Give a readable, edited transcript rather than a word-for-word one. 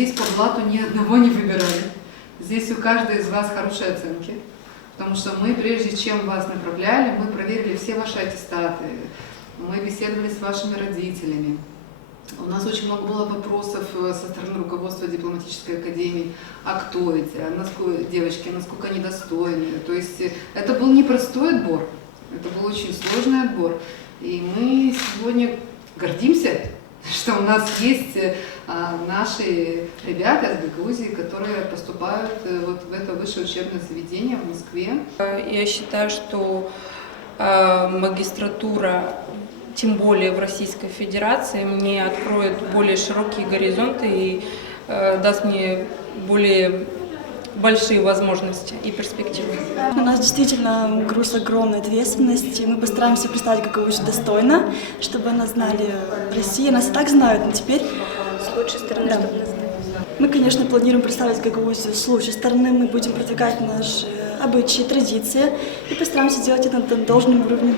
здесь по блату ни одного не выбирали. Здесь у каждой из вас хорошие оценки. Потому что мы, прежде чем вас направляли, мы проверили все ваши аттестаты, мы беседовали с вашими родителями. У нас очень много было вопросов со стороны руководства дипломатической академии, а кто эти, а насколько, девочки, насколько они достойны. То есть это был непростой отбор, это был очень сложный отбор. И мы сегодня гордимся, что у нас есть наши ребята из Гагаузии, которые поступают вот в это высшее учебное заведение в Москве. Я считаю, что магистратура, тем более в Российской Федерации, мне откроет более широкие горизонты и даст мне более большие возможности и перспективы. У нас действительно груз огромной ответственности. Мы постараемся представить Гагаузию достойно, чтобы нас знали в России. Нас и так знают, но теперь С лучшей стороны, да. чтобы нас знали. Мы, конечно, планируем представить Гагаузию с лучшей стороны. Мы будем продвигать наши обычаи, традиции и постараемся сделать это на должном уровне.